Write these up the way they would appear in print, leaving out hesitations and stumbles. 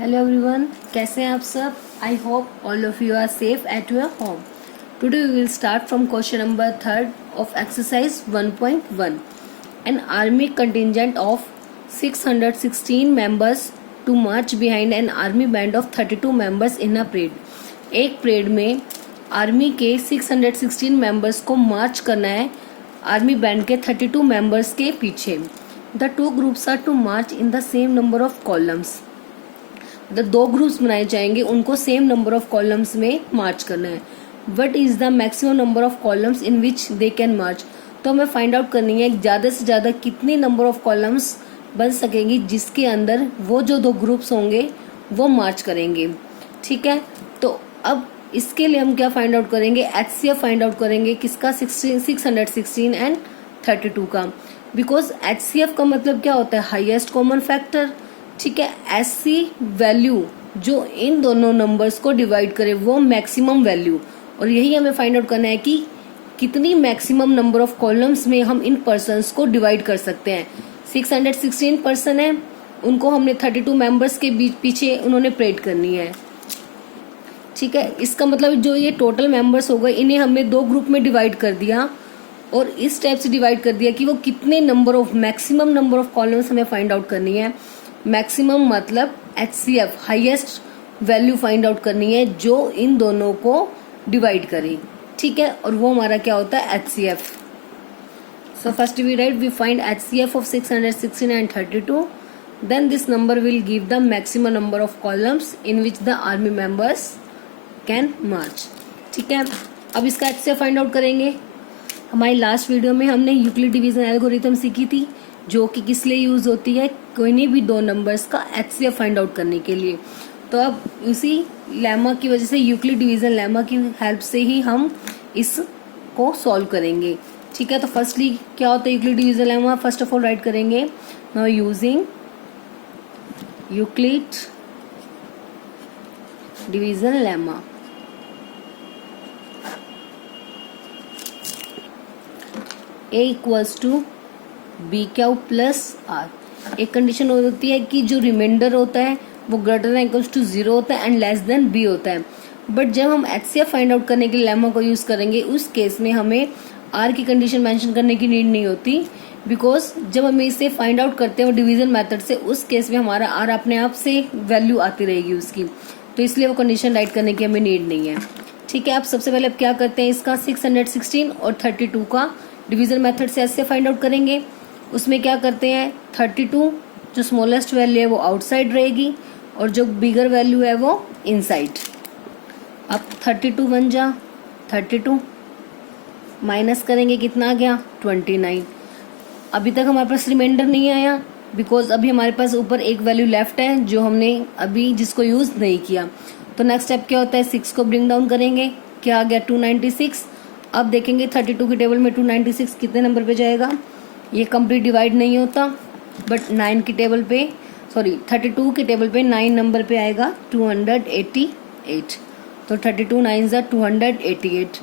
Hello everyone, कैसे हैं आप सब। I hope all of you are safe at your home. Today we will start from question number 3 of exercise 1.1। An army contingent of 616 members to march behind an army band of 32 members in a parade. एक parade में army के 616 members को मार्च करना है army band के 32 members के पीछे। The two groups are to march in the same number of columns. दो ग्रुप्स बनाए जाएंगे, उनको सेम नंबर ऑफ कॉलम्स में मार्च करना है। What is the maximum number of columns in which they can march. तो हमें फाइंड आउट करनी है ज़्यादा से ज़्यादा कितनी नंबर ऑफ कॉलम्स बन सकेंगी जिसके अंदर वो जो दो ग्रुप्स होंगे वो मार्च करेंगे। ठीक है, तो अब इसके लिए हम क्या फाइंड आउट करेंगे, HCF फाइंड आउट करेंगे। किसका? 616 एंड 32 का। बिकॉज HCF का मतलब क्या होता है? Highest common factor. ठीक है, ऐसी वैल्यू जो इन दोनों नंबर्स को डिवाइड करे वो मैक्सिमम वैल्यू। और यही हमें फाइंड आउट करना है कि कितनी मैक्सिमम नंबर ऑफ कॉलम्स में हम इन पर्सन्स को डिवाइड कर सकते हैं। 616 पर्सन है, उनको हमने 32 मेंबर्स के बीच पीछे उन्होंने परेड करनी है। ठीक है, इसका मतलब जो ये टोटल मेंबर्स हो गए इन्हें हमने दो ग्रुप में डिवाइड कर दिया और इस टाइप से डिवाइड कर दिया कि वो कितने number of maximum number of columns हमें फाइंड आउट करनी है। मैक्सिमम मतलब HCF, highest value find out करनी है जो इन दोनों को डिवाइड करे। ठीक है, और वो हमारा क्या होता है? HCF। So first we write, we find HCF of 616 and 32, then this number will give the maximum number of columns in which the army members can march. ठीक है, अब इसका HCF फाइंड आउट करेंगे। हमारी लास्ट वीडियो में हमने Euclid division algorithm सीखी थी, जो कि किस लिए यूज होती है? कोई भी दो नंबर्स का HCF फाइंड आउट करने के लिए। तो अब उसी लेमा की वजह से, यूक्लिड डिवीजन लेमा की हेल्प से ही हम इसको सॉल्व करेंगे। ठीक है, तो फर्स्टली क्या होता है Euclid division lemma? First of all write करेंगे, now using Euclid division lemma. A equals to b q plus r. एक कंडीशन होती है कि जो रिमाइंडर होता है वो ग्रेटर देन इक्वल्स टू 0 होता है एंड लेस देन बी होता है। बट जब हम HCF फाइंड आउट करने के लिए लेमा को यूज करेंगे उस केस में हमें आर की कंडीशन मेंशन करने की नीड नहीं होती। बिकॉज जब हम इसे फाइंड आउट करते हैं डिवीजन मेथड से, उस केस में हमारा आर अपने आप से वैल्यू आती रहेगी उसकी, तो इसलिए वो कंडीशन राइट करने की हमें नीड नहीं है। ठीक है, आप सबसे पहले अब क्या करते हैं, इसका 616 और 32 का डिवीजन मेथड से HCF फाइंड आउट करेंगे। उसमें क्या करते हैं, 32 जो स्मॉलेस्ट वैल्यू है वो आउटसाइड रहेगी और जो बिगर वैल्यू है वो इनसाइड। अब 32 बन जा 32 माइनस करेंगे, कितना आ गया? 29। अभी तक हमारे पास रिमाइंडर नहीं आया बिकॉज अभी हमारे पास ऊपर एक वैल्यू लेफ्ट है जो हमने अभी जिसको यूज नहीं किया। तो नेक्स्ट स्टेप क्या होता है, 6 को ब्रिंग डाउन करेंगे, क्या आ गया? 296। अब देखेंगे 32 की टेबल में 296 कितने नंबर पे जाएगा? ये कंप्लीट डिवाइड नहीं होता, बट 9 की टेबल पे, सॉरी 32 की टेबल पे 9 नंबर पे आएगा 288। तो 32 9 ज़ा 288।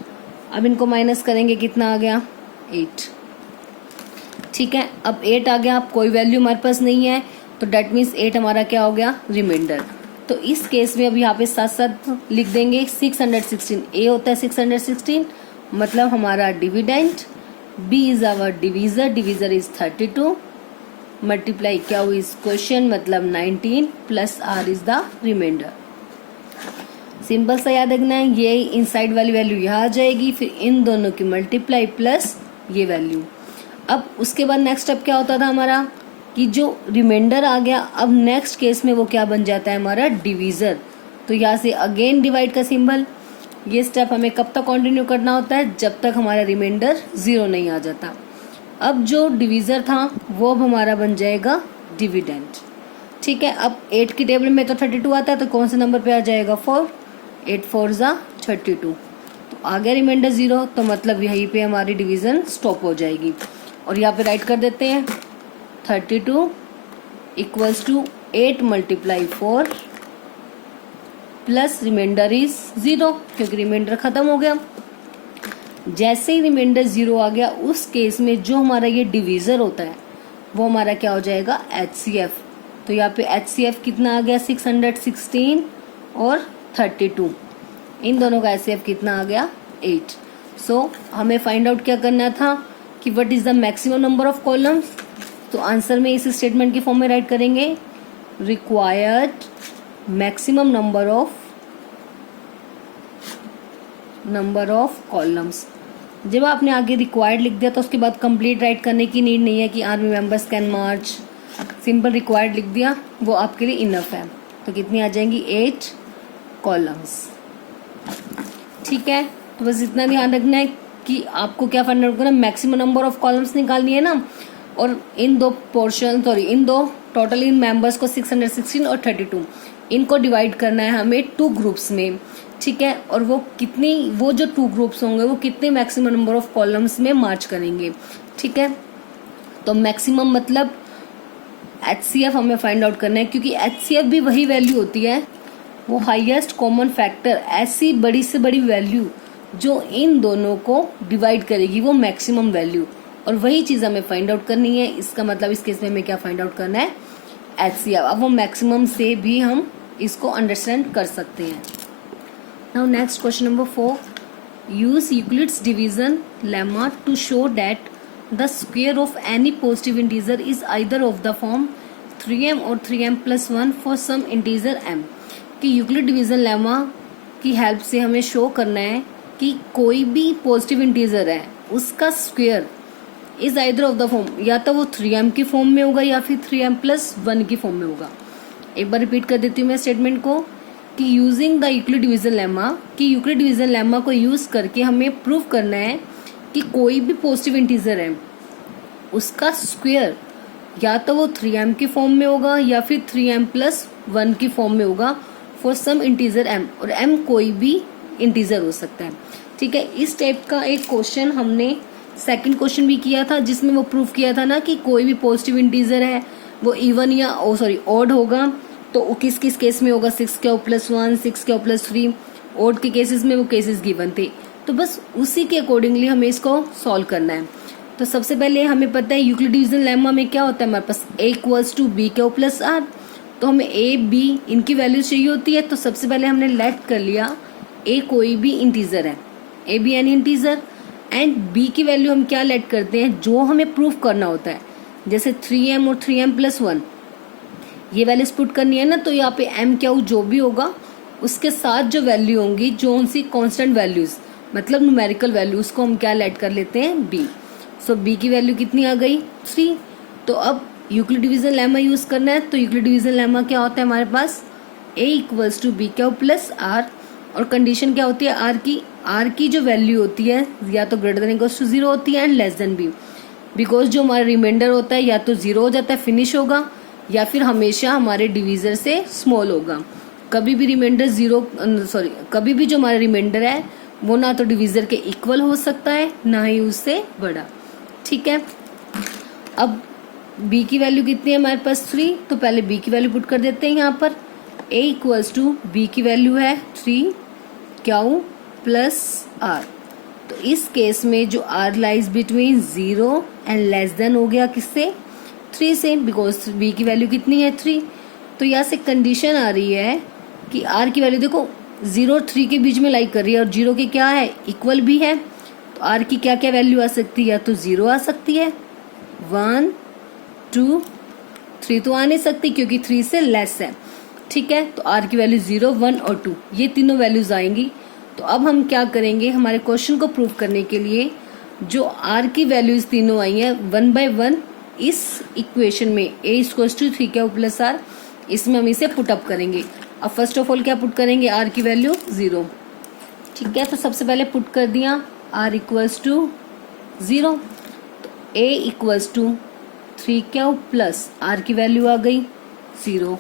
अब इनको माइनस करेंगे, कितना आ गया? 8। ठीक है, अब 8 आ गया, अब कोई वैल्यू हमारे पास नहीं है तो डेट मीन्स 8 हमारा क्या हो गया? रिमाइंडर। तो इस केस में अब यहाँ पे साथ साथ लिख देंगे 616। ए होता है 616 मतलब हमारा dividend, B is our divisor, divisor is 32, multiply क्या हुई इस क्वेश्चन मतलब 19 plus R is the remainder। Simple सा याद रखना है, ये इनसाइड वाली वैल्यू यहाँ आ जाएगी, फिर इन दोनों की मल्टीप्लाई प्लस ये वैल्यू। अब उसके बाद नेक्स्ट स्टेप क्या होता था हमारा कि जो रिमाइंडर आ गया, अब नेक्स्ट केस में वो क्या बन जाता है हमारा? डिवीजर। तो यहाँ से अगेन डिवाइड का सिंबल। ये स्टेप हमें कब तक कंटिन्यू करना होता है? जब तक हमारा रिमाइंडर 0 नहीं आ जाता। अब जो डिवीजर था वो अब हमारा बन जाएगा डिविडेंड। ठीक है, अब 8 की टेबल में तो 32 आता है तो कौन से नंबर पे आ जाएगा? 4। 8 4 ज़ा 32। तो आ गया रिमाइंडर 0, तो मतलब यहीं पे हमारी डिवीजन स्टॉप हो जाएगी। और यहाँ पे राइट कर देते हैं 32 equals to 8 multiply 4 plus remainder is 0, क्योंकि रिमाइंडर खत्म हो गया। जैसे ही रिमाइंडर 0 आ गया उस केस में जो हमारा ये डिवीजर होता है वो हमारा क्या हो जाएगा? HCF। तो यहाँ पे HCF कितना आ गया 616 और 32, इन दोनों का HCF कितना आ गया 8। सो हमें फाइंड आउट क्या करना था कि what is the maximum number of columns. तो आंसर में इस स्टेटमेंट की फॉर्म में राइट करेंगे required maximum number of columns. जब आपने आगे रिक्वायर्ड लिख दिया तो उसके बाद कंप्लीट राइट करने की नीड नहीं है कि army members can March, simple required लिख दिया, वो आपके लिए इनफ है। तो कितनी आ जाएंगी 8 कॉलम्स। ठीक है, तो बस इतना ध्यान रखना है कि आपको क्या फाइंड आउट करना है, मैक्सिमम नंबर ऑफ कॉलम्स निकालनी है ना। और इन दो टोटल इन मेंबर्स को 616 और 32 इनको डिवाइड करना है हमें 2 ग्रुप्स में। ठीक है, और वो जो 2 ग्रुप्स होंगे वो कितने मैक्सिमम नंबर ऑफ कॉलम्स में मार्च करेंगे। ठीक है, तो मैक्सिमम मतलब HCF हमें फाइंड आउट करना है, क्योंकि HCF भी वही वैल्यू होती है, वो हाईएस्ट कॉमन फैक्टर, ऐसी बड़ी से बड़ी वैल्यू जो इन दोनों को डिवाइड करेगी, वो मैक्सिमम वैल्यू, और वही चीज हमें फाइंड आउट करनी है। इसका मतलब इस केस में हमें क्या फाइंड आउट करना है HCF। अब वो मैक्सिमम से भी हम इसको अंडरस्टैंड कर सकते हैं। Now next question number 4, use Euclid's division lemma to show that the square of any positive integer is either of the form 3m और 3m+1 for some integer m। कि यूक्लिड डिवीजन लेमा की help से हमें show करना है कि कोई भी पॉजिटिव इंटीजर है उसका square is either of the form, या तो वो 3m की फॉर्म में होगा या फिर 3m+1 की फॉर्म में होगा। एक बार रिपीट कर देती हूँ मैं स्टेटमेंट को कि using the Euclid division lemma, कि यूक्लिड डिवीजन लेमा को यूज करके हमें प्रूव करना है कि कोई भी पॉजिटिव इंटीजर है उसका स्क्वायर या तो वो 3m की फॉर्म में होगा या फिर 3m+1 की फॉर्म में होगा फॉर सम इंटीजर m, और m कोई भी इंटीजर हो सकता है। ठीक है, इस टाइप का एक क्वेश्चन हमने सेकंड क्वेश्चन भी किया था, जिसमें वो प्रूफ किया था ना कि कोई भी पॉजिटिव इंटीजर है वो इवन या ऑड होगा, तो किस किस केस में होगा 6k+1, 6k+3, ऑड के केसेस में वो केसेस गिवन थे। तो बस उसी के अकॉर्डिंगली हमें इसको सॉल्व करना है। तो सबसे पहले हमें पता है यूक्लिड डिवीजन लेमा में क्या होता है, हमारे पास A=BQ+R, तो हमें A B इनकी वैल्यू चाहिए होती है। तो सबसे पहले हमने लेट कर लिया A कोई भी इंटीजर है, A भी एनी इंटीजर, एंड B की वैल्यू हम क्या लेट करते हैं जो हमें प्रूफ करना होता है, जैसे 3m और 3m+1 ये वैल्यूज पुट करनी है ना, तो यहाँ पे m क्या जो भी होगा उसके साथ जो वैल्यू होंगी, जो उनसी कांस्टेंट वैल्यूज मतलब न्यूमेरिकल वैल्यूज को हम क्या लेट कर लेते हैं B। सो B की वैल्यू कितनी आ गई 3। तो अब यूक्लिड डिवीजन लेमा यूज करना है, तो यूक्लिड डिवीजन लेमा क्या होता है हमारे पास A=BQ+R, और कंडीशन क्या होती है R की जो वैल्यू होती है या तो ग्रेटर देन इक्वल टू 0 होती है and less than B, because जो हमारा रिमाइंडर होता है या तो 0 हो जाता है फिनिश होगा, या फिर हमेशा हमारे डिवीजर से स्मॉल होगा। कभी भी कभी भी जो हमारा रिमाइंडर है वो ना तो डिवीजर के इक्वल हो सकता है ना ही उससे बड़ा। ठीक है, अब B की वैल्यू कितनी है हमारे पास 3, तो पहले B की वैल्यू पुट कर देते हैं यहाँ पर। A=B की वैल्यू है 3Q+R, तो इस केस में जो R lies between 0 and less than हो गया किससे 3 से, बिकॉज B की वैल्यू कितनी है 3। तो यहाँ से कंडीशन आ रही है कि R की वैल्यू देखो 0 और 3 के बीच में लाई कर रही है, और 0 के क्या है इक्वल भी है, तो R की क्या क्या वैल्यू आ सकती है, या तो 0 आ सकती है, 1 2 3 तो आ नहीं सकती क्योंकि 3 से लेस है। ठीक है, तो R की वैल्यू 0 1 और 2 ये तीनों वैल्यूज आएंगी। तो अब हम क्या करेंगे, हमारे क्वेश्चन को प्रूव करने के लिए जो R की वैल्यूज तीनों आई हैं 1 बाय 1 इस इक्वेशन में A=3Q+R, इसमें हम इसे पुट अप करेंगे। अब फर्स्ट ऑफ ऑल क्या पुट करेंगे, R की वैल्यू 0। ठीक है, तो सबसे पहले पुट कर दिया R=0, तो A=3Q+R की वैल्यू आ गई 0,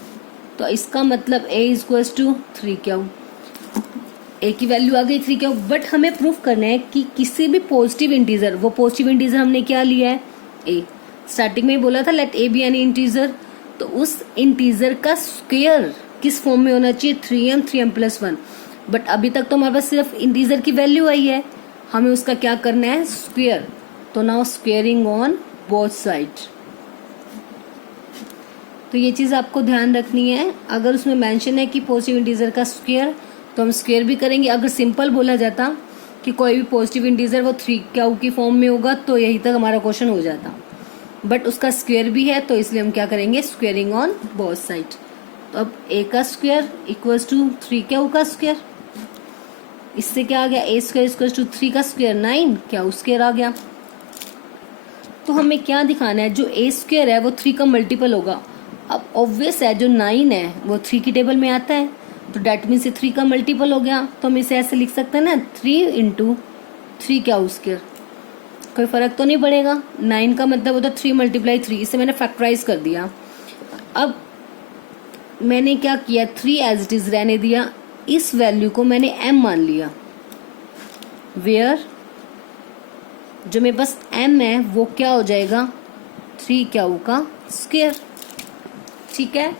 तो इसका मतलब A=3Q, A की वैल्यू आ गई 3Q। बट हमें प्रूफ करना है कि किसी भी पॉजिटिव इंटीजर, वो पॉजिटिव इंटीजर हमने क्या लिया है A, स्टार्टिंग में ही बोला था let A b any integer, तो उस इंटीजर का स्क्वायर किस फॉर्म में होना चाहिए 3m 3m+1, बट अभी तक तो हमारे पास सिर्फ इंटीजर की वैल्यू आई है, हमें उसका क्या करना है स्क्वायर। तो now squaring on both side, तो ये चीज़ आपको ध्यान रखनी है। अगर उसमें मेंशन है कि पॉजिटिव इंटीजर का स्क्वायर, तो हम स्क्वायर भी करेंगे। अगर सिंपल बोला जाता कि कोई भी पॉजिटिव इंटीजर वो 3 क्यू की फॉर्म में होगा, तो यही तक हमारा क्वेश्चन हो जाता। बट उसका स्क्वायर भी है, तो इसलिए हम क्या करेंगे, स्क्वेयरिंग ऑन बोथ साइड। तो अब a का स्क्वायर इक्वल्स टू 3 क्यू का स्क्वायर, इससे क्या आ गया, a स्क्वायर इक्वल्स टू 3 का स्क्वायर 9 क्यू स्क्वायर आ गया। तो हमें क्या दिखाना है, जो a स्क्वायर है वो 3 का मल्टीपल होगा। अब ऑब्वियस है जो 9 है वो 3 की टेबल में आता है, तो डेट मीन्स से 3 का मल्टीपल हो गया। तो हम इसे ऐसे लिख सकते हैं ना, 3 इंटू 3 क्यू स्क्वायर। कोई फर्क तो नहीं पड़ेगा, 9 का मतलब होता है 3 मल्टीप्लाई 3, इसे मैंने फैक्टराइज कर दिया। अब मैंने क्या किया, 3 एज इट इज रहने दिया, इस वैल्यू को मैंने m मान लिया, वेयर जो मेरे पास m है वो क्या हो जाएगा, 3 क्यू का स्क्वायर। ठीक है,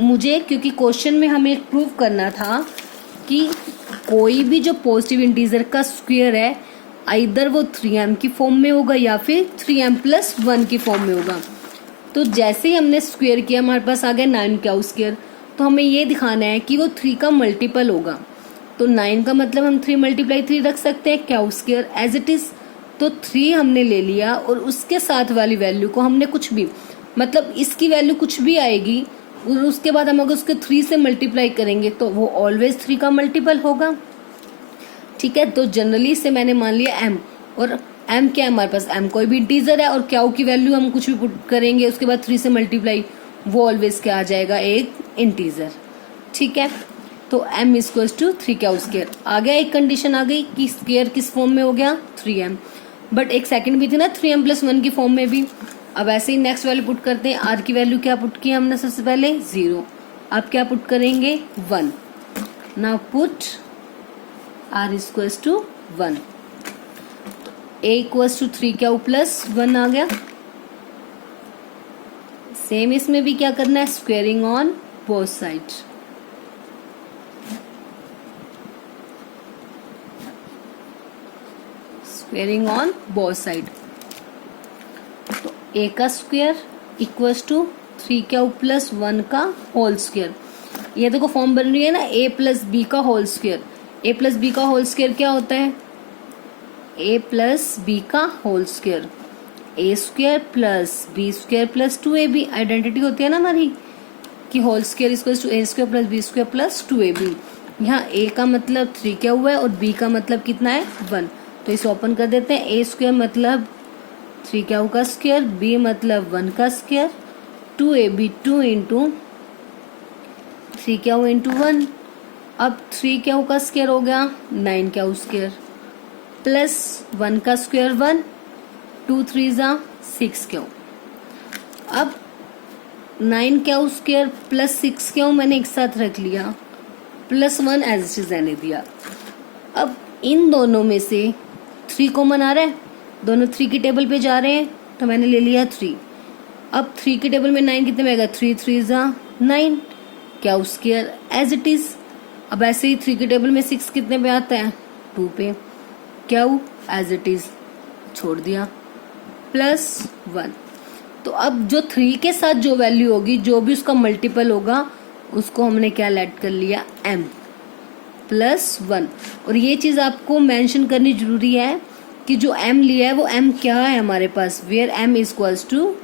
मुझे क्योंकि क्वेश्चन में हमें प्रूव करना था कि कोई भी जो पॉजिटिव इंटीजर का स्क्वायर है आइदर वो 3m की फॉर्म में होगा या फिर 3m+1 की फॉर्म में होगा। तो जैसे ही हमने स्क्वायर किया हमारे पास आ गया 9 क्यू स्क्वायर। तो हमें ये दिखाना है कि वो 3 का मल्टीपल होगा। तो 9 का मतलब हम 3 मल्टीप्लाई 3 रख सकते हैं, q square as it is. तो 3 हमने ले लिया और उसके साथ वाली वैल्यू को हमने कुछ भी, मतलब इसकी वैल्यू कुछ भी आएगी और उसके बाद हम अगर उसके 3 से मल्टीप्लाई करेंगे तो वो ऑलवेज 3 का मल्टीपल होगा। ठीक है, तो जनरली इसे मैंने मान लिया m, और m क्या है हमारे पास, m कोई भी इंटीजर है और क्यू की वैल्यू हम कुछ भी पुट करेंगे उसके बाद 3 से मल्टीप्लाई, वो ऑलवेज क्या आ जाएगा, एक इंटीजर। ठीक है, तो m equals to 3 q square आ गया। एक कंडीशन आ गई कि स्क्वायर किस फॉर्म में हो गया, 3m। बट एक सेकंड भी थी ना 3m+1 की फॉर्म में भी। अब ऐसे ही नेक्स्ट वैल्यू पुट करते हैं। r की वैल्यू क्या पुट किया हमने सबसे पहले, 0। अब क्या पुट करेंगे, 1। Now put r equals to 1, a equals to 3 q plus 1 आ गया। सेम इसमें भी क्या करना है, squaring on both side. Squaring on both side, तो a का square equals to 3 q plus 1 का होल स्क्वायर। ये देखो फॉर्म बन रही है ना, a प्लस बी का whole square. a plus b का होल स्क्वायर क्या होता है, a प्लस बी का whole square, a square plus b square plus 2ab। Identity होती है ना हमारी कि whole square equals to a square plus b square plus 2ab। यहाँ a का मतलब 3 क्या हुआ है और b का मतलब कितना है, 1। तो इसे ओपन कर देते हैं। a स्क्वायर मतलब 3 क्यू का स्क्वायर, b मतलब 1 का square, 2ab 2 into 3 Q into 1। अब 3 क्यू का स्क्वायर हो गया 9 क्यू स्क्वायर प्लस 1 का स्क्वायर 1, 2 3 6 क्यू। अब 9 क्यू स्क्वायर प्लस 6 क्यू मैंने एक साथ रख लिया, प्लस 1 एज इट इज रहने दिया। अब इन दोनों में से 3 कॉमन आ रहा है, दोनों 3 की टेबल पे जा रहे हैं, तो मैंने ले लिया 3। अब 3 की टेबल में 9 कितने में आएगा, 3 3 9 q square as it is. अब ऐसे ही 3 की टेबल में 6 कितने पे आता है, 2 पे, क्यू एज इट इज छोड़ दिया, प्लस 1। तो अब जो 3 के साथ जो वैल्यू होगी, जो भी उसका मल्टीपल होगा, उसको हमने क्या ऐड कर लिया, m प्लस 1। और ये चीज आपको मेंशन करनी जरूरी है कि जो m लिया है वो m क्या है हमारे पास, where m equals to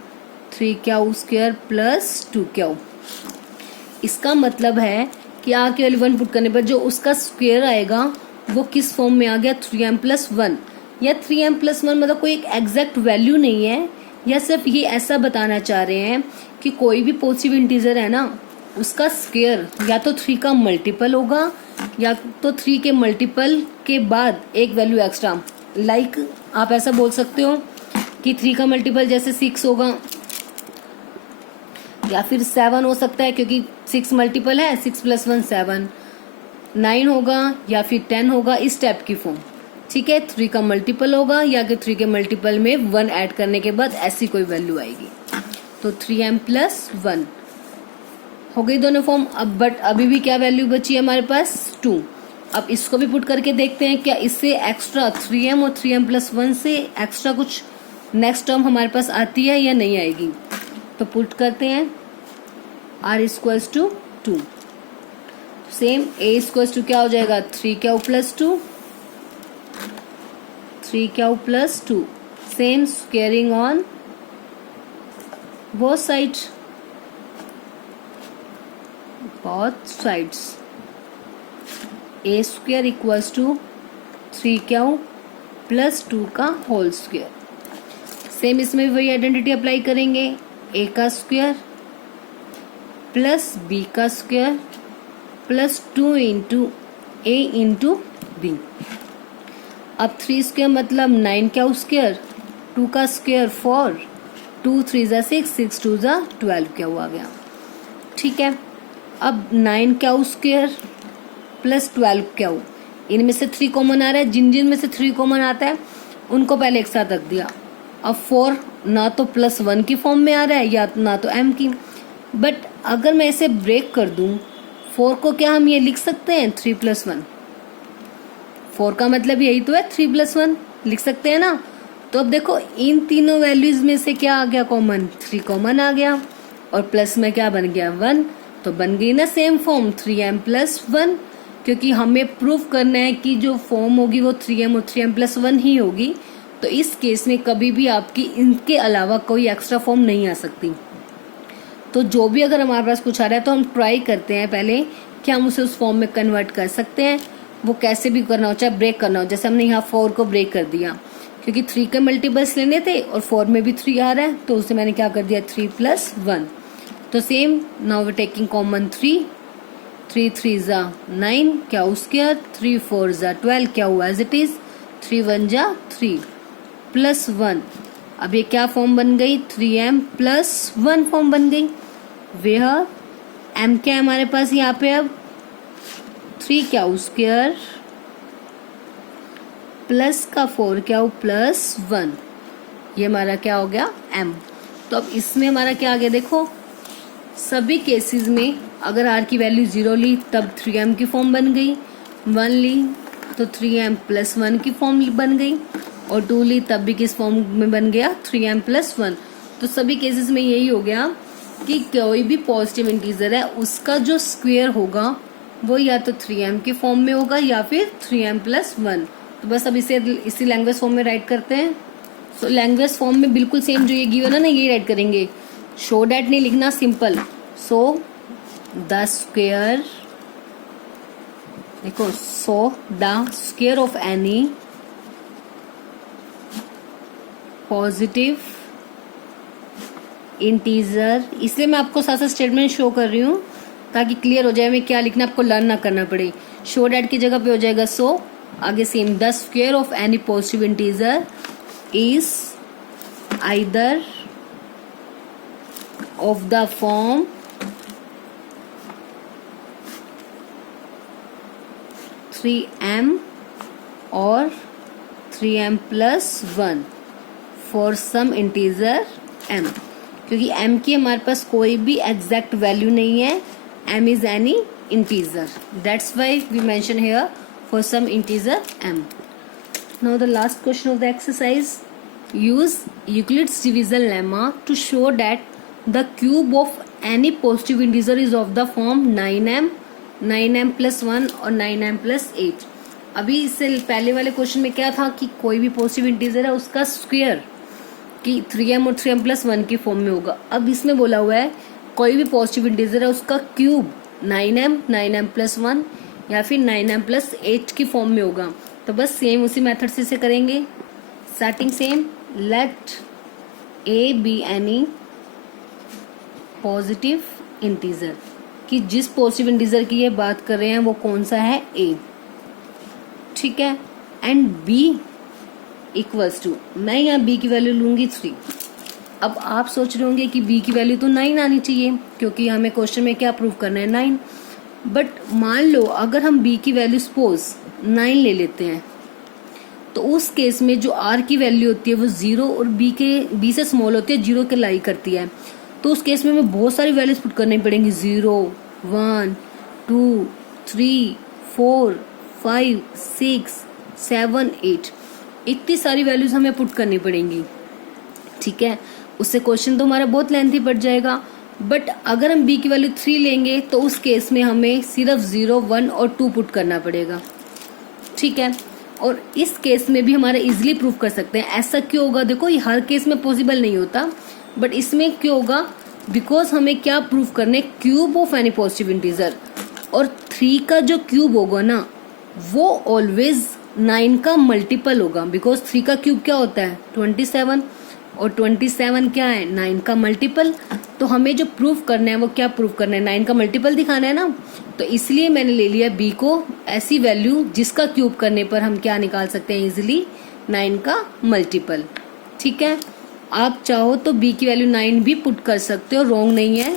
3 q square plus 2 q. इसका मतलब है कि आ के वैल्यू 1 पुट करने पर जो उसका स्क्वायर आएगा वो किस फॉर्म में आ गया, 3m+1। या 3m+1 मतलब कोई एक एग्जैक्ट वैल्यू नहीं है, या सिर्फ ये ऐसा बताना चाह रहे हैं कि कोई भी पॉजिटिव इंटीजर है ना, उसका स्क्वायर या तो 3 का मल्टीपल होगा या तो 3 के मल्टीपल के बाद एक वैल्यू एक्स्ट्रा। लाइक आप ऐसा बोल सकते हो कि 3 का मल्टीपल जैसे 6 होगा या फिर 7 हो सकता है, क्योंकि 6 मल्टीपल है, 6 + 1 7, 9 होगा या फिर 10 होगा, इस टाइप की फॉर्म। ठीक है, 3 का मल्टीपल होगा या कि 3 के मल्टीपल में 1 ऐड करने के बाद ऐसी कोई वैल्यू आएगी। तो 3m+1 हो गई दोनों फॉर्म। अब बट अभी भी क्या वैल्यू बची है हमारे पास, 2। अब इसको भी पुट करके देखते हैं क्या इससे एक्स्ट्रा 3m और 3m+1 से एक्स्ट्रा कुछ नेक्स्ट टर्म हमारे पास आती है या नहीं आएगी। तो पुट करते हैं r equals to 2। Same a equals to क्या हो जाएगा 3 q plus 2, 3 q plus 2। Same squaring on both sides, a square equals to 3 q plus 2 का होल स्क्वेयर। सेम इसमें भी वही आइडेंटिटी अप्लाई करेंगे, a का स्क्वेयर प्लस b का square plus 2 into a into b। अब 3 स्क्वेयर मतलब 9 Q square, 2 का स्क्वेयर 4, 2 3 ज़ा 6, 6 2 ज़ा 12 क्यू आ गया। ठीक है, अब 9 क्यू स्क्वेयर प्लस 12 क्यू, इनमें से 3 कॉमन आ रहा है, जिन जिन में से 3 कॉमन आता है उनको पहले एक साथ रख दिया। अब 4 ना तो +1 की फॉर्म में आ रहा है या ना तो m की, बट अगर मैं इसे ब्रेक कर दूं 4 को, क्या हम ये लिख सकते हैं 3 + 1? 4 का मतलब यही तो है 3 + 1, लिख सकते हैं ना। तो अब देखो इन तीनों वैल्यूज में से क्या आ गया कॉमन, 3 कॉमन आ गया और प्लस में क्या बन गया 1, तो बन गई ना सेम फॉर्म 3m + 1, क्योंकि हमें प्रूव करना है कि जो फॉर्म होगी वो 3m और 3m + 1 ही होगी। तो इस केस में कभी भी आपकी इनके अलावा कोई एक्स्ट्रा फॉर्म नहीं आ सकती। तो जो भी अगर हमारे पास कुछ आ रहा है तो हम ट्राई करते हैं पहले कि हम उसे उस फॉर्म में कन्वर्ट कर सकते हैं। वो कैसे भी करना हो, चाहे ब्रेक करना हो, जैसे हमने यहाँ 4 को ब्रेक कर दिया क्योंकि 3 के मल्टीपल्स लेने थे और 4 में भी 3 आ रहा है, तो उसे मैंने क्या कर दिया 3 + 1। तो same now we taking common 3, 3 3 ज़ा 9 क्यू स्क्वायर, 3 4 ज़ा 12 क्यू एज इट इज, 3 1 ज़ा 3 प्लस 1। अब ये क्या फॉर्म बन गई 3m + 1 फॉर्म बन गई। वेयर m क्या है हमारे पास यहाँ पे, अब 3 क्यू स्क्वायर प्लस का 4 क्यू प्लस 1, ये हमारा क्या हो गया m। तो अब इसमें हमारा क्या आ गया, देखो सभी केसेस में अगर r की वैल्यू 0 ली तब 3m की फॉर्म बन गई, 1 ली तो 3m + 1 की फॉर्म बन गई, और 2 ली तब भी किस फॉर्म में बन गया 3m + 1। तो सभी केसेस में यही हो गया कि कोई भी पॉजिटिव इंटीजर है उसका जो स्क्वायर होगा वो या तो 3m की फॉर्म में होगा या फिर 3m + 1। तो बस अब इसे इसी लैंग्वेज फॉर्म में राइट करते हैं। सो लैंग्वेज फॉर्म में बिल्कुल सेम जो ये गिवन है ना यही राइट करेंगे। शो डैट नहीं लिखना, सिंपल। सो द स्क्वायर, देखो so the square of any positive integer, इसलिए मैं आपको साथ साथ स्टेटमेंट शो कर रही हूँ ताकि क्लियर हो जाए मैं क्या लिखना, आपको लर्न ना करना पड़े। शो डैट की जगह पे हो जाएगा सो, आगे same the square of any positive integer is either of the form three m और 3m + 1 for some integer m, क्योंकि m की हमारे पास कोई भी एग्जैक्ट वैल्यू नहीं है, m is any integer, that's why we mention here for some integer m। Now the last question of the exercise, use Euclid's division lemma to show that the cube of any positive integer is of the form 9m, 9m + 1 और 9m + 8। अभी इससे पहले वाले question में क्या था कि कोई भी पॉजिटिव इंटीजर है उसका स्क्वायर कि 3m और 3m + 1 की फॉर्म में होगा। अब इसमें बोला हुआ है कोई भी पॉजिटिव इंटीजर है उसका क्यूब 9m, 9m + 1 या फिर 9m + 8 की फॉर्म में होगा। तो बस सेम उसी मेथड से इसे करेंगे। Starting same, let a b any positive integer, कि जिस पॉजिटिव इंटीजर की ये बात कर रहे हैं वो कौन सा है a, ठीक है। एंड b इक्वल्स टू, मैं यहाँ b की वैल्यू लूंगी 3। अब आप सोच रहे होंगे कि b की वैल्यू तो 9 आनी चाहिए क्योंकि हमें क्वेश्चन में क्या प्रूव करना है 9, बट मान लो अगर हम b की वैल्यू सपोज 9 ले लेते हैं तो उस केस में जो r की वैल्यू होती है वो 0 और b से स्मॉल होती है, 0 के लाई करती है। तो उस केस में हमें बहुत सारी वैल्यूज पुट करनी पड़ेंगी, 0 1 2 3 4 5 6 7 8, इतनी सारी वैल्यूज हमें पुट करनी पड़ेंगी, ठीक है। उससे क्वेश्चन तो हमारा बहुत लेंथी पड़ जाएगा। बट अगर हम बी की वैल्यू 3 लेंगे तो उस केस में हमें सिर्फ 0, 1 और 2 पुट करना पड़ेगा, ठीक है। और इस केस में भी हमारा इजीली प्रूव कर सकते हैं। ऐसा क्यों होगा, देखो ये हर केस में पॉसिबल नहीं होता, बट इसमें क्यों होगा, बिकॉज हमें क्या प्रूव करने, cube of any positive integer. और 3 का जो क्यूब होगा ना वो ऑलवेज 9 का मल्टीपल होगा, बिकॉज 3 का क्यूब क्या होता है 27, और 27 क्या है 9 का मल्टीपल। तो हमें जो प्रूफ करना है वो क्या प्रूफ करना है, 9 का मल्टीपल दिखाना है ना। तो इसलिए मैंने ले लिया बी को ऐसी वैल्यू जिसका क्यूब करने पर हम क्या निकाल सकते हैं इजिली, 9 का मल्टीपल, ठीक है। आप चाहो तो बी की वैल्यू 9 भी पुट कर सकते हो, रॉन्ग नहीं है,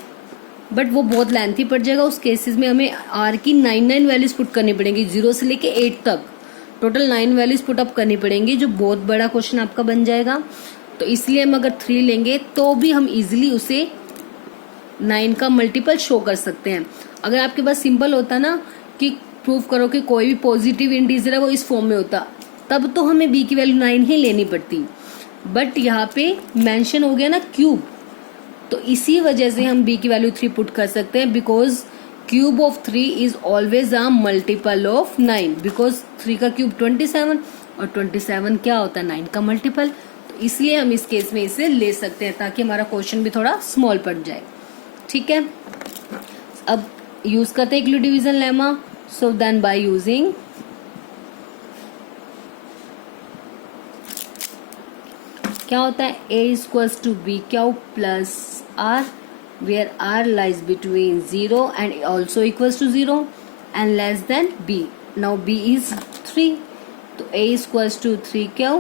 बट वो बहुत लेंथी पड़ जाएगा। उस केसेस में हमें आर की 9 वैल्यूज पुट करनी पड़ेंगी, 0 से लेके 8 तक टोटल 9 वैल्यूज पुट अप करनी पड़ेंगी, जो बहुत बड़ा क्वेश्चन आपका बन जाएगा। तो इसलिए हम अगर 3 लेंगे तो भी हम इजिली उसे 9 का मल्टीपल शो कर सकते हैं। अगर आपके पास सिंपल होता ना कि प्रूव करो कि कोई भी पॉजिटिव इंटीजर है वो इस फॉर्म में होता, तब तो हमें बी की वैल्यू 9 ही लेनी पड़ती, बट यहाँ पे मेंशन हो गया ना क्यूब, तो इसी वजह से हम बी की वैल्यू 3 पुट कर सकते हैं, because cube of 3 is always a multiple of 9, because 3 का क्यूब 27 और 27 क्या होता है 9 का मल्टीपल। तो इसलिए हम इस केस में इसे ले सकते हैं ताकि हमारा क्वेश्चन भी थोड़ा स्मॉल पड़ जाए, ठीक है। अब यूज करते हैं Euclid division lemma. So then by using क्या होता है, a equals to b q plus r, where r lies between 0 and also equals to 0 and less than b. Now b is 3. तो a equals to 3q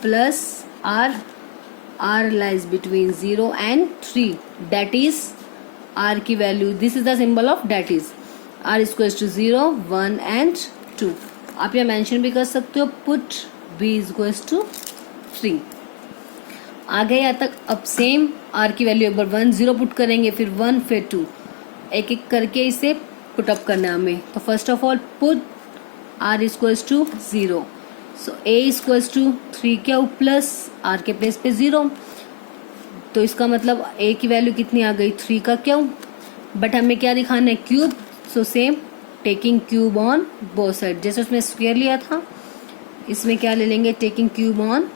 plus r lies between 0 and 3. That is r की value. This is the symbol of that is. r equals to 0, 1 and 2. आप यहाँ mention भी कर सकते हो, put b equals to 3. आ गए यहाँ तक। अब सेम आर की वैल्यू एक बार 1, 0 पुट करेंगे, फिर 1, फिर 2, एक एक करके इसे पुट अप करना है हमें। तो first of all put r equals to 0, so a equals to 3q plus r के प्लेस पे 0। तो इसका मतलब ए की वैल्यू कितनी आ गई 3 का क्यू, बट हमें क्या दिखाना है cube. So same taking cube on both side, जैसे उसमें स्क्वायर लिया था इसमें क्या ले लेंगे, taking cube on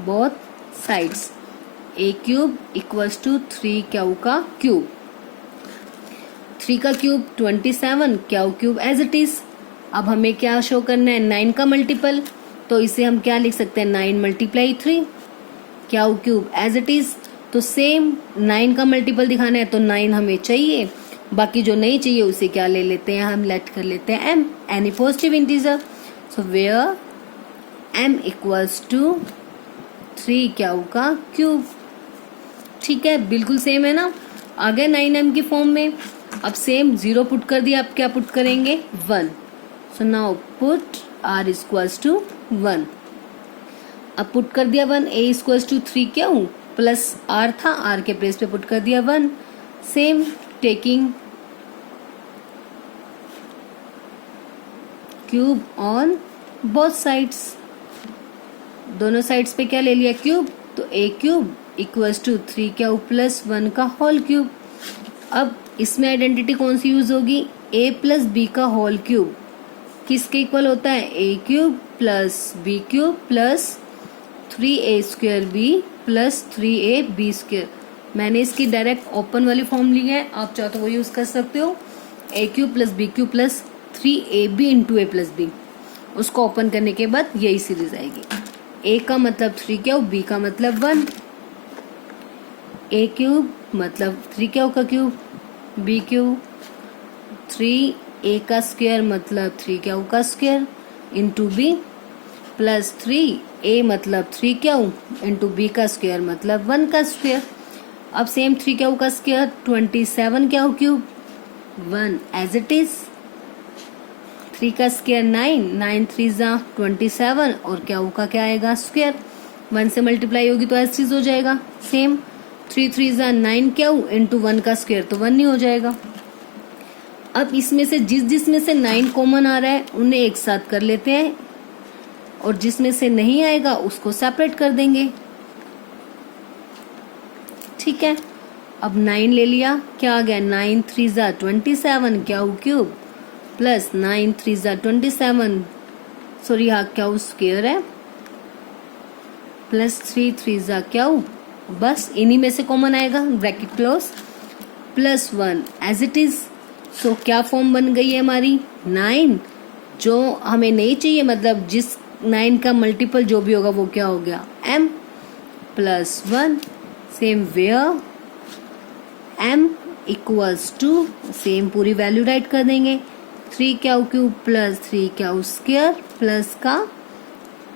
both sides. A cube equals to 3q का क्यूब, 3 का cube 27, q cube as it is. अब हमें क्या शो करना है 9 का मल्टीपल, तो इसे हम क्या लिख सकते हैं 9 multiply 3, q cube as it is. तो सेम 9 का मल्टीपल दिखाना है तो 9 हमें चाहिए, बाकी जो नहीं चाहिए उसे क्या ले लेते हैं, हम लेट कर लेते हैं m, any positive integer. So where m equals to 3q का क्यूब, ठीक है, बिल्कुल सेम है ना। आ गया 9m की फॉर्म में। अब सेम 0 पुट कर दिया, अब क्या पुट करेंगे 1। So now put r equals to 1। अब पुट कर दिया 1, a equals to 3q plus r था, r के प्लेस पे पुट कर दिया 1। Same taking cube on both sides, दोनों साइड्स पे क्या ले लिया क्यूब, तो a cube equals to 3q plus 1 का होल क्यूब। अब इसमें आइडेंटिटी कौन सी यूज होगी, a प्लस b का होल क्यूब किसके इक्वल होता है, a cube plus b cube plus 3a square b plus 3ab square. मैंने इसकी डायरेक्ट ओपन वाली फॉर्म ली है, आप चाहो तो वो यूज कर सकते हो, a cube plus b cube plus 3ab into a plus b। उसको ओपन करने के बाद यही सीरीज आएगी, a का मतलब 3q, b का मतलब 1, a क्यूब मतलब 3q का क्यूब, b क्यूब 3a का स्क्वायर मतलब 3q का square into b plus 3a मतलब 3q इंटू b का स्क्वायर मतलब 1 का स्क्वायर। अब सेम 3q का square 27q cube 1 as it is, 3 का स्क्वायर 9, 9 3 जा 27 और q का क्या आएगा स्क्वायर, 1 से मल्टीप्लाई होगी तो एज चीज हो जाएगा। सेम 3 3 जा 9q इंटू 1 का स्क्वायर तो 1 नहीं हो जाएगा। अब इसमें से जिसमें से 9 कॉमन आ रहा है उन्हें एक साथ कर लेते हैं और जिसमें से नहीं आएगा उसको सेपरेट कर देंगे, ठीक है, अब 9 ले लिया, क्या आ गया 9 3 ज़ा 27 क्याऊ क्यूब प्लस 9 3 ज़ा 27, सॉरी यहाँ क्याऊ स्क्वायर है, प्लस 3 3 ज़ा क्याऊ, बस इन्हीं में से कॉमन आएगा, bracket close, plus 1 as it is. So क्या फॉर्म बन गई है हमारी 9, जो हमें नहीं चाहिए, मतलब जिस 9 का मल्टीपल जो भी होगा वो क्या हो गया m plus 1, same where m equals to, same पूरी वैल्यू राइट कर देंगे, 3 q cube plus 3 q square plus का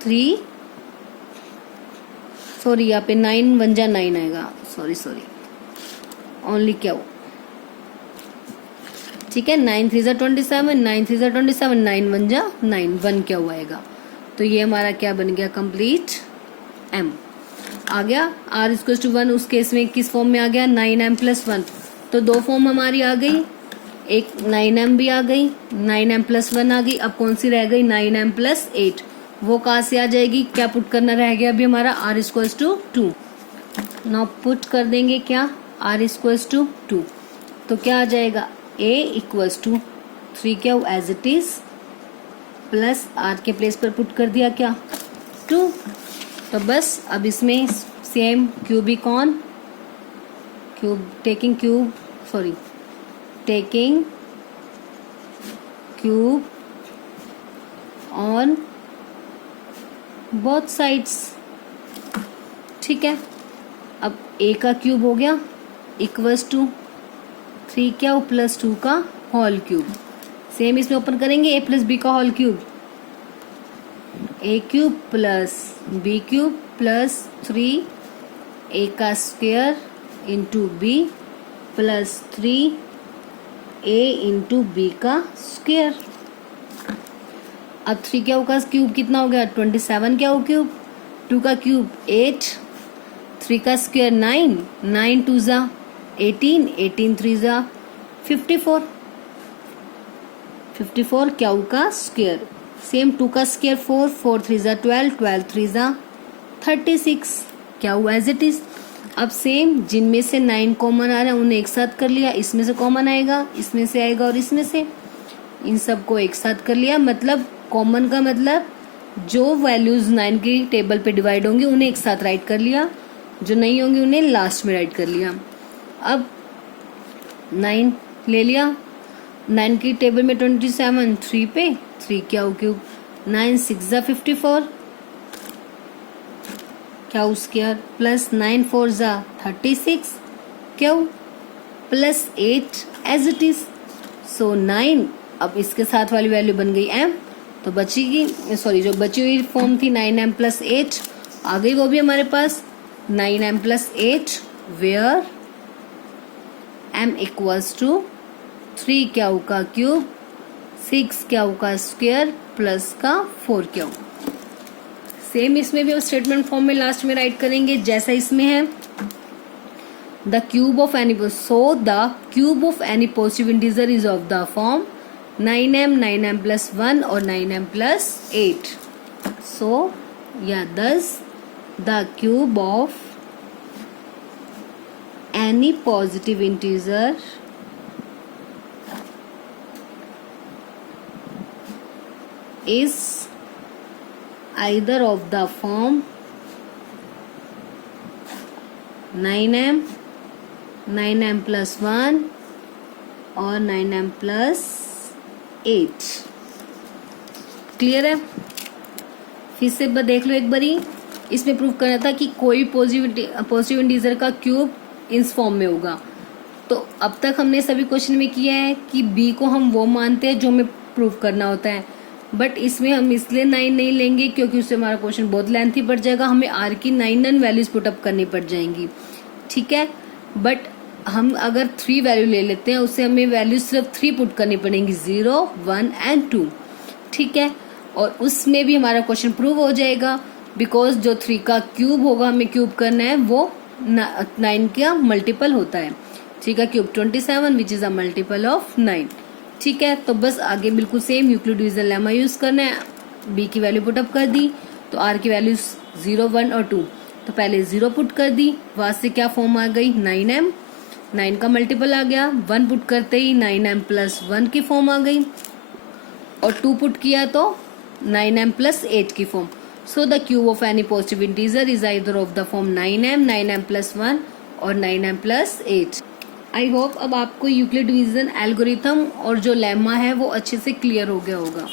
3, सॉरी यहाँ पे 9 1 जा 9 आएगा, सॉरी ओनली क्याऊ, ठीक है, 9 3 ज़ा 27, 9 3 ज़ा 27, 9 1 जा 9, 1 क्याऊ आएगा। तो ये हमारा क्या बन गया कंप्लीट m आ गया। r इक्वल टू 1 उस केस में किस फॉर्म में आ गया 9m प्लस 1, तो दो फॉर्म हमारी आ गई, एक 9m भी आ गई, 9m प्लस 1 आ गई, अब कौन सी रह गई 9m प्लस 8, वो कहाँ से आ जाएगी, क्या पुट करना रह गया अभी हमारा r equal to 2, now put कर देंगे क्या r इक्वल टू 2, तो क्या आ जाएगा a इक्वल टू 3 क्या as it is plus r के प्लेस पर पुट कर दिया क्या 2, तो बस अब इसमें सेम क्यूबिकॉन cube taking cube on both sides, ठीक है, अब a का क्यूब हो गया इक्वल्स टू 3 क्या प्लस 2 का होल क्यूब, सेम इसमें ओपन करेंगे a प्लस बी का whole cube, a cube plus b cube plus 3 a का square into b plus 3 a into b का स्क्वायर। अब 3 क्या का क्यूब कितना हो गया 27 क्या क्यूब, 2 का क्यूब 8, 3 का स्क्वायर 9, 9 2 ज़ा 18, 18 3 ज़ा 54, 54 क्याऊ का स्क्वायर, सेम 2 का स्क्वायर 4, 4 3 ज़ा 12, 12 3 ज़ा 36 क्याऊ एज इट इज। अब सेम जिनमें से 9 कॉमन आ रहा है उन्हें एक साथ कर लिया, इसमें से कॉमन आएगा, इसमें से आएगा और इसमें से, इन सबको एक साथ कर लिया, मतलब कॉमन का मतलब जो वैल्यूज 9 की टेबल पे डिवाइड होंगी उन्हें एक साथ राइट कर लिया, जो नहीं होंगी उन्हें लास्ट में राइट कर लिया। अब 9 ले लिया, 9 की टेबल में 27, 3 पे 3 क्या क्यूब, 9 6 ज़ा 54 क्या स्क्वायर प्लस 9 4 ज़ा 36 क्यों प्लस 8 एज इट इज। सो 9, अब इसके साथ वाली वैल्यू बन गई m, तो बचेगी, सॉरी जो बची हुई फॉर्म थी 9m प्लस 8 आ गई, वो भी हमारे पास 9m plus 8 where m equals to 3 q का क्यूब 6 क्याऊ का स्क्वायर प्लस का 4 क्याऊ। सेम इसमें भी हम स्टेटमेंट फॉर्म में लास्ट में राइट करेंगे जैसा इसमें है, the cube of any, so the cube of any positive integer is of the form 9m 9m plus 1 और 9m प्लस 8। सो या दस the cube of any positive integer is either of the form 9m 9m plus 1 और 9m plus 8। Clear है? फिर से देख लो एक बारी, इसमें प्रूव करना था कि कोई पॉजिटिव इंटीजर का क्यूब इस फॉर्म में होगा। तो अब तक हमने सभी क्वेश्चन में किया है कि b को हम वो मानते हैं जो हमें प्रूव करना होता है, बट इसमें हम इसलिए 9 नहीं लेंगे क्योंकि उससे हमारा क्वेश्चन बहुत लेंथी पड़ जाएगा, हमें r की 9 वैल्यूज पुटअप करनी पड़ जाएंगी, ठीक है। बट हम अगर 3 वैल्यू ले लेते हैं उससे हमें वैल्यू सिर्फ 3 पुट करनी पड़ेंगी, 0 1 एंड 2, ठीक है। और उसमें भी हमारा क्वेश्चन प्रूव हो जाएगा, बिकॉज जो 3 का क्यूब होगा हमें क्यूब करना है वो 9 का मल्टीपल होता है, ठीक है, cube 27 which is a multiple of 9, ठीक है। तो बस आगे बिल्कुल same Euclid division lemma use करना है, b की वैल्यू पुटअप कर दी तो r की वैल्यू 0 1 और 2, तो पहले 0 पुट कर दी, वहां से क्या फॉर्म आ गई 9m, 9 का मल्टीपल आ गया, 1 पुट करते ही 9m प्लस 1 की फॉर्म आ गई, और 2 पुट किया तो 9m प्लस 8 की form. So the cube of any positive integer is either of the form 9m, 9m plus 1 और 9m प्लस 8. आई होप अब आपको यूक्लिड डिवीजन एल्गोरिथम और जो लेमा है वो अच्छे से क्लियर हो गया होगा.